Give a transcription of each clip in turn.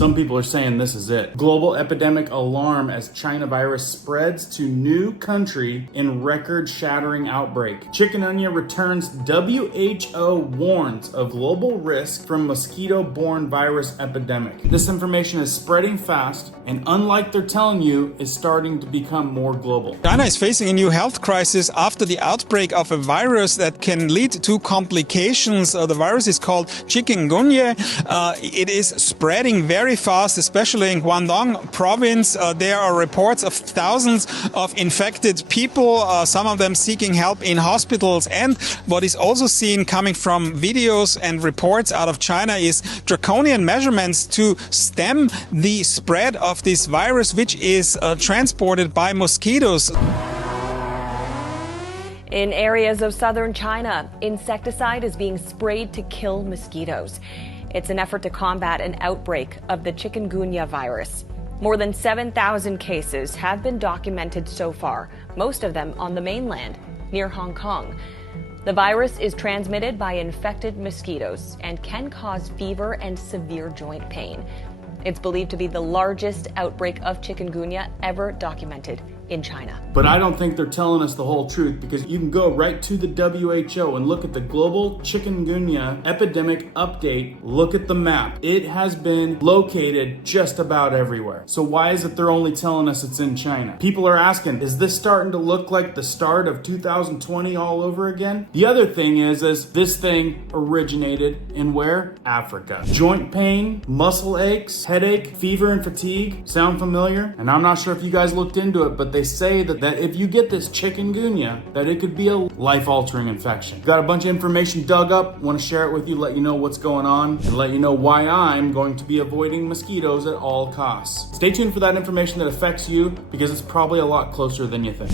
Some people are saying this is it. Global epidemic alarm as China virus spreads to new country in record-shattering outbreak. Chikungunya returns. W.H.O. warns of global risk from mosquito-borne virus epidemic. This information is spreading fast, and unlike they're telling you, is starting to become more global. China is facing a new health crisis after the outbreak of a virus that can lead to complications. The virus is called chikungunya. It is spreading very fast, especially in Guangdong province. There are reports of thousands of infected people, some of them seeking help in hospitals. And what is also seen coming from videos and reports out of China is draconian measurements to stem the spread of this virus, which is transported by mosquitoes. In areas of southern China, insecticide is being sprayed to kill mosquitoes. It's an effort to combat an outbreak of the chikungunya virus. More than 7,000 cases have been documented so far, most of them on the mainland, near Hong Kong. The virus is transmitted by infected mosquitoes and can cause fever and severe joint pain. It's believed to be the largest outbreak of chikungunya ever documented in China. But I don't think they're telling us the whole truth, because you can go right to the WHO and look at the global chikungunya epidemic update. Look at the map. It has been located just about everywhere. So why is it they're only telling us it's in China? People are asking, is this starting to look like the start of 2020 all over again? The other thing is this thing originated in where? Africa. Joint pain, muscle aches, headache, fever, and fatigue. Sound familiar? And I'm not sure if you guys looked into it, but they say that if you get this chikungunya, that it could be a life-altering infection. Got a bunch of information dug up. Want to share it with you, let you know what's going on, and let you know why I'm going to be avoiding mosquitoes at all costs. Stay tuned for that information that affects you, because it's probably a lot closer than you think.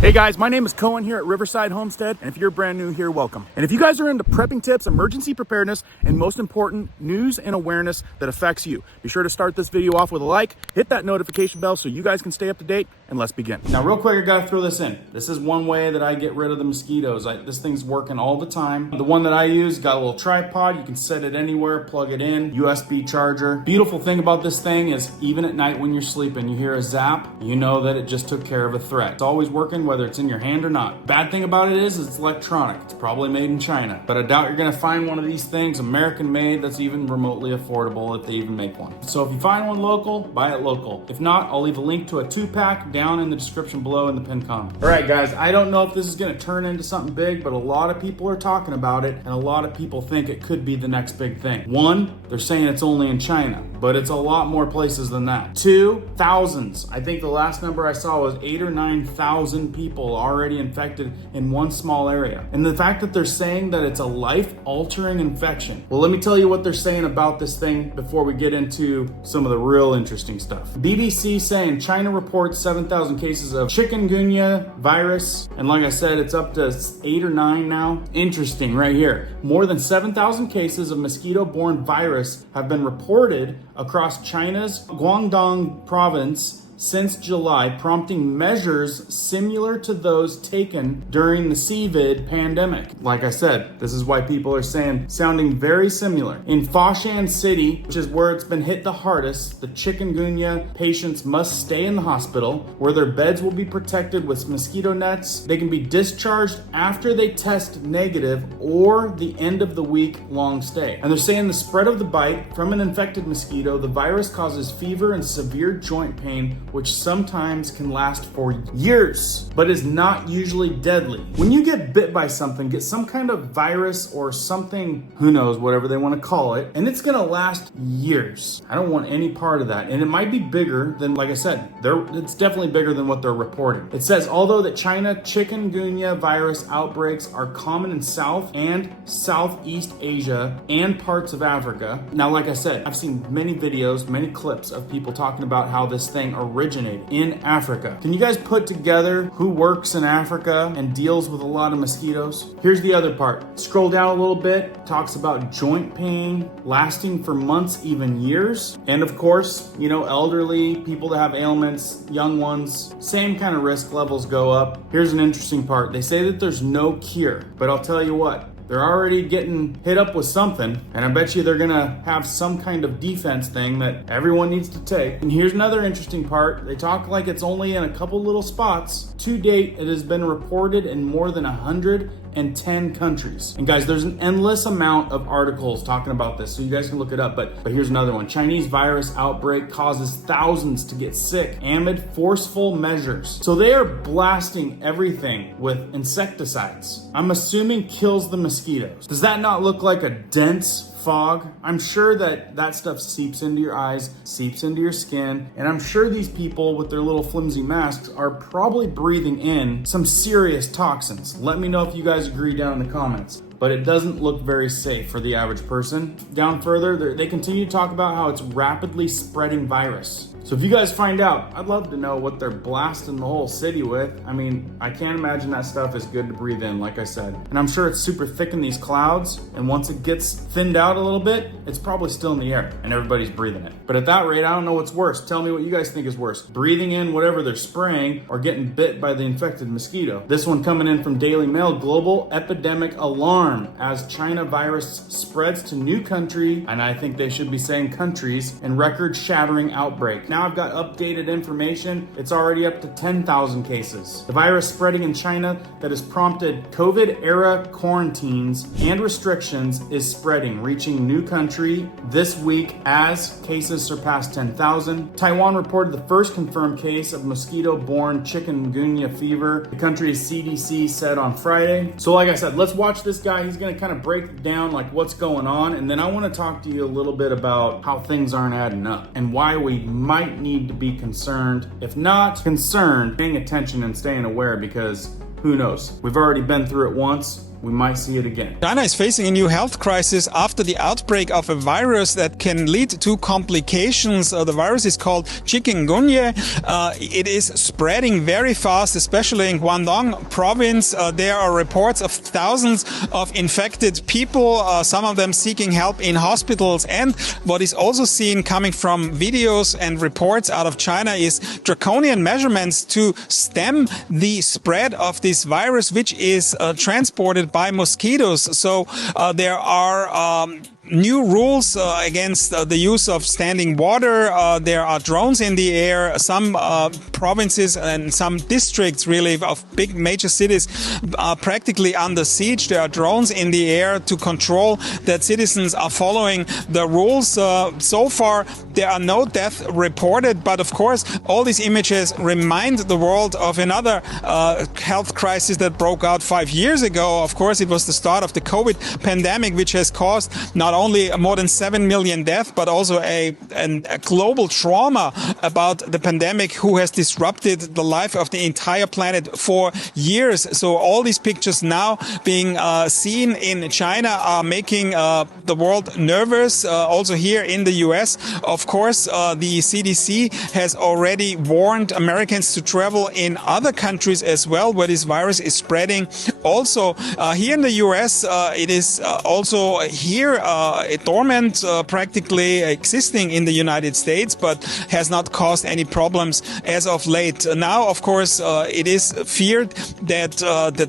Hey guys, my name is Cohen here at Riverside Homestead, and if you're brand new here, welcome. And if you guys are into prepping tips, emergency preparedness, and most important, news and awareness that affects you, be sure to start this video off with a like, hit that notification bell so you guys can stay up to date, and let's begin. Now real quick, I gotta throw this in. This is one way that I get rid of the mosquitoes. This thing's working all the time. The one that I use, got a little tripod, you can set it anywhere, plug it in, USB charger. Beautiful thing about this thing is even at night when you're sleeping, you hear a zap, you know that it just took care of a threat. It's always working, whether it's in your hand or not. Bad thing about it is it's electronic. It's probably made in China, but I doubt you're gonna find one of these things American made that's even remotely affordable, if they even make one. So if you find one local, buy it local. If not, I'll leave a link to a 2-pack down in the description below in the pinned comment. All right guys, I don't know if this is gonna turn into something big, but a lot of people are talking about it, and a lot of people think it could be the next big thing. One, they're saying it's only in China, but it's a lot more places than that. Two, thousands. I think the last number I saw was 8,000 or 9,000 people already infected in one small area. And the fact that they're saying that it's a life-altering infection. Well, let me tell you what they're saying about this thing before we get into some of the real interesting stuff. BBC saying China reports 7,000 cases of chikungunya virus. And like I said, it's up to 8 or 9 now. Interesting right here. More than 7,000 cases of mosquito-borne virus have been reported across China's Guangdong province since July, prompting measures similar to those taken during the COVID pandemic. Like I said, this is why people are sounding very similar. In Foshan City, which is where it's been hit the hardest, the chikungunya patients must stay in the hospital, where their beds will be protected with mosquito nets. They can be discharged after they test negative or the end of the week-long stay. And they're saying the spread of the bite from an infected mosquito, the virus causes fever and severe joint pain, which sometimes can last for years, but is not usually deadly. When you get bit by something, get some kind of virus or something, who knows, whatever they want to call it, and it's gonna last years. I don't want any part of that. And it might be bigger than, like I said, it's definitely bigger than what they're reporting. It says, although the China chikungunya virus outbreaks are common in South and Southeast Asia and parts of Africa. Now, like I said, I've seen many videos, many clips of people talking about how this thing originated in Africa. Can you guys put together who works in Africa and deals with a lot of mosquitoes? Here's the other part. Scroll down a little bit, talks about joint pain lasting for months, even years. And of course, elderly, people that have ailments, young ones, same kind of risk levels go up. Here's an interesting part. They say that there's no cure, but I'll tell you what, they're already getting hit up with something, and I bet you they're gonna have some kind of defense thing that everyone needs to take. And here's another interesting part. They talk like it's only in a couple little spots. To date, it has been reported in more than 110 countries. And guys, there's an endless amount of articles talking about this, so you guys can look it up. But here's another one. Chinese virus outbreak causes thousands to get sick amid forceful measures. So they are blasting everything with insecticides. I'm assuming kills the mosquitoes. Does that not look like a dense fog? I'm sure that stuff seeps into your eyes, seeps into your skin, and I'm sure these people with their little flimsy masks are probably breathing in some serious toxins. Let me know if you guys agree down in the comments. But it doesn't look very safe for the average person. Down further, they continue to talk about how it's rapidly spreading virus. So if you guys find out, I'd love to know what they're blasting the whole city with. I mean, I can't imagine that stuff is good to breathe in, like I said. And I'm sure it's super thick in these clouds, and once it gets thinned out a little bit, it's probably still in the air, and everybody's breathing it. But at that rate, I don't know what's worse. Tell me what you guys think is worse. Breathing in whatever they're spraying, or getting bit by the infected mosquito. This one coming in from Daily Mail, global epidemic alarm as China virus spreads to new country, and I think they should be saying countries, and record-shattering outbreak. Now I've got updated information. It's already up to 10,000 cases. The virus spreading in China that has prompted COVID-era quarantines and restrictions is spreading, reaching new country this week as cases surpass 10,000. Taiwan reported the first confirmed case of mosquito-borne chikungunya fever, the country's CDC said on Friday. So like I said, let's watch this guy. He's going to kind of break down like what's going on, and then I want to talk to you a little bit about how things aren't adding up and why we might need to be concerned. If not concerned, paying attention and staying aware, because who knows? We've already been through it once. We might see it again. China is facing a new health crisis after the outbreak of a virus that can lead to complications. The virus is called chikungunya. It is spreading very fast, especially in Guangdong province. There are reports of thousands of infected people, some of them seeking help in hospitals. And what is also seen coming from videos and reports out of China is draconian measurements to stem the spread of this virus, which is transported by mosquitoes. So there are new rules against the use of standing water. There are drones in the air. Some provinces and some districts really of big major cities are practically under siege. There are drones in the air to control that citizens are following the rules. So far, there are no deaths reported, but of course, all these images remind the world of another health crisis that broke out 5 years ago. Of course, it was the start of the COVID pandemic, which has caused not only more than 7 million deaths, but also a global trauma about the pandemic who has disrupted the life of the entire planet for years. So all these pictures now being seen in China are making the world nervous. Also here in the US, of course, the CDC has already warned Americans to travel in other countries as well where this virus is spreading. Also here in the US, it is also here dormant, practically existing in the United States, but has not caused any problems as of late. Now, of course, it is feared that the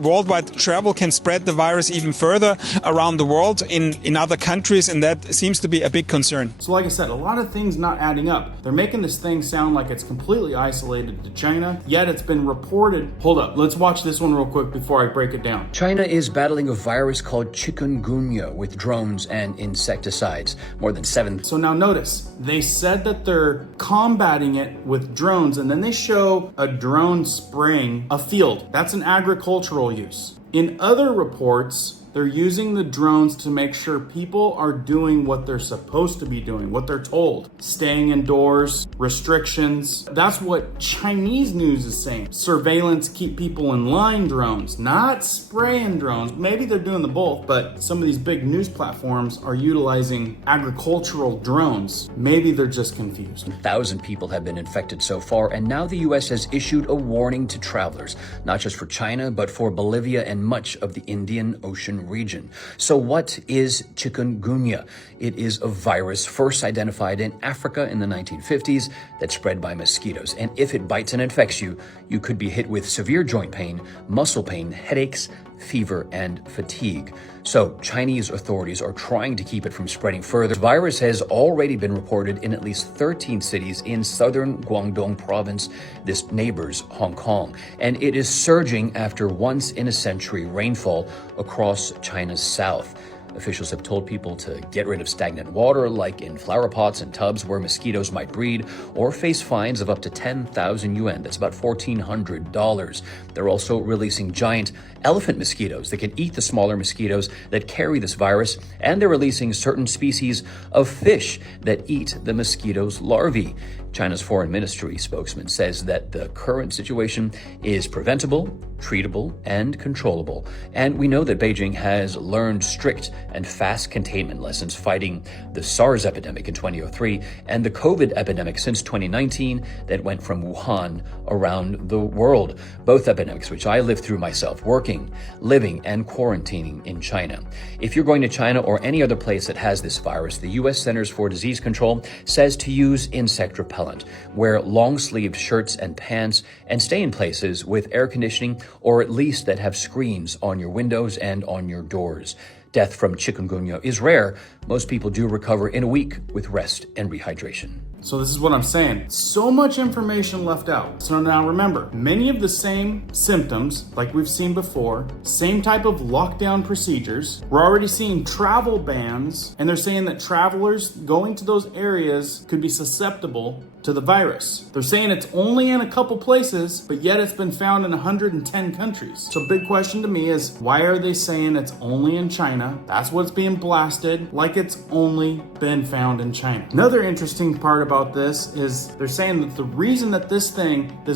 worldwide travel can spread the virus even further around the world in other countries, and that seems to be a big concern. So like I said, a lot of things not adding up. They're making this thing sound like it's completely isolated to China, yet it's been reported. Hold up, let's watch this one real quick before I break it down. China is battling a virus called chikungunya with drones and insecticides. More than 7. So now notice, they said that they're combating it with drones, and then they show a drone spraying a field. That's an agricultural use. In other reports, They're using the drones to make sure people are doing what they're supposed to be doing, what they're told. Staying indoors, restrictions. That's what Chinese news is saying. Surveillance, keep people in line drones, not spraying drones. Maybe they're doing the both, but some of these big news platforms are utilizing agricultural drones. Maybe they're just confused. 1,000 people have been infected so far, and now the U.S. has issued a warning to travelers, not just for China, but for Bolivia and much of the Indian Ocean region. So what is chikungunya? It is a virus first identified in Africa in the 1950s that spread by mosquitoes. And if it bites and infects you, you could be hit with severe joint pain, muscle pain, headaches, fever, and fatigue. So Chinese authorities are trying to keep it from spreading further. The virus has already been reported in at least 13 cities in southern Guangdong province, this neighbors Hong Kong. And it is surging after once-in-a-century rainfall across China's south. Officials have told people to get rid of stagnant water, like in flower pots and tubs where mosquitoes might breed, or face fines of up to 10,000 yuan. That's about $1,400. They're also releasing giant elephant mosquitoes that can eat the smaller mosquitoes that carry this virus, and they're releasing certain species of fish that eat the mosquitoes' larvae. China's foreign ministry spokesman says that the current situation is preventable, treatable, and controllable. And we know that Beijing has learned strict and fast containment lessons fighting the SARS epidemic in 2003 and the COVID epidemic since 2019 that went from Wuhan around the world. Both epidemics, which I lived through myself, working, living, and quarantining in China. If you're going to China or any other place that has this virus, the U.S. Centers for Disease Control says to use insect repellent. Wear long-sleeved shirts and pants, and stay in places with air conditioning or at least that have screens on your windows and on your doors. Death from chikungunya is rare. Most people do recover in a week with rest and rehydration. So this is what I'm saying. So much information left out. So now remember, many of the same symptoms like we've seen before, same type of lockdown procedures. We're already seeing travel bans, and they're saying that travelers going to those areas could be susceptible to the virus. They're saying it's only in a couple places, but yet it's been found in 110 countries. So big question to me is, why are they saying it's only in China? That's what's being blasted, like it's only been found in China. Another interesting part about this is they're saying that the reason that this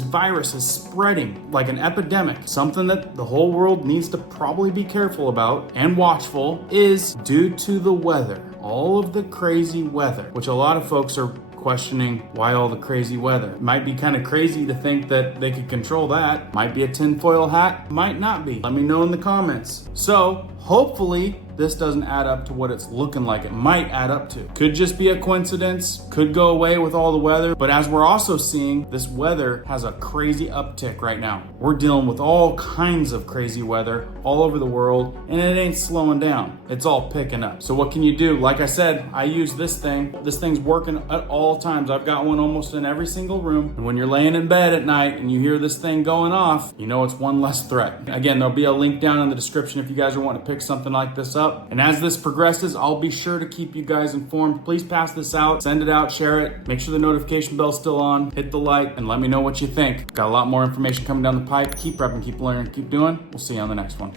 virus is spreading like an epidemic, something that the whole world needs to probably be careful about and watchful, is due to the weather. All of the crazy weather, which a lot of folks are questioning why all the crazy weather. It might be kind of crazy to think that they could control that. Might be a tinfoil hat, might not be. Let me know in the comments. So hopefully this doesn't add up to what it's looking like it might add up to. Could just be a coincidence, could go away with all the weather, but as we're also seeing, this weather has a crazy uptick right now. We're dealing with all kinds of crazy weather all over the world, and it ain't slowing down. It's all picking up. So what can you do? Like I said, I use this thing. This thing's working at all times. I've got one almost in every single room. And when you're laying in bed at night and you hear this thing going off, you know it's one less threat. Again, there'll be a link down in the description if you guys are wanting to pick something like this up. And as this progresses, I'll be sure to keep you guys informed. Please pass this out, send it out, share it. Make sure the notification bell's still on. Hit the like and let me know what you think. Got a lot more information coming down the pipe. Keep prepping, keep learning, keep doing. We'll see you on the next one.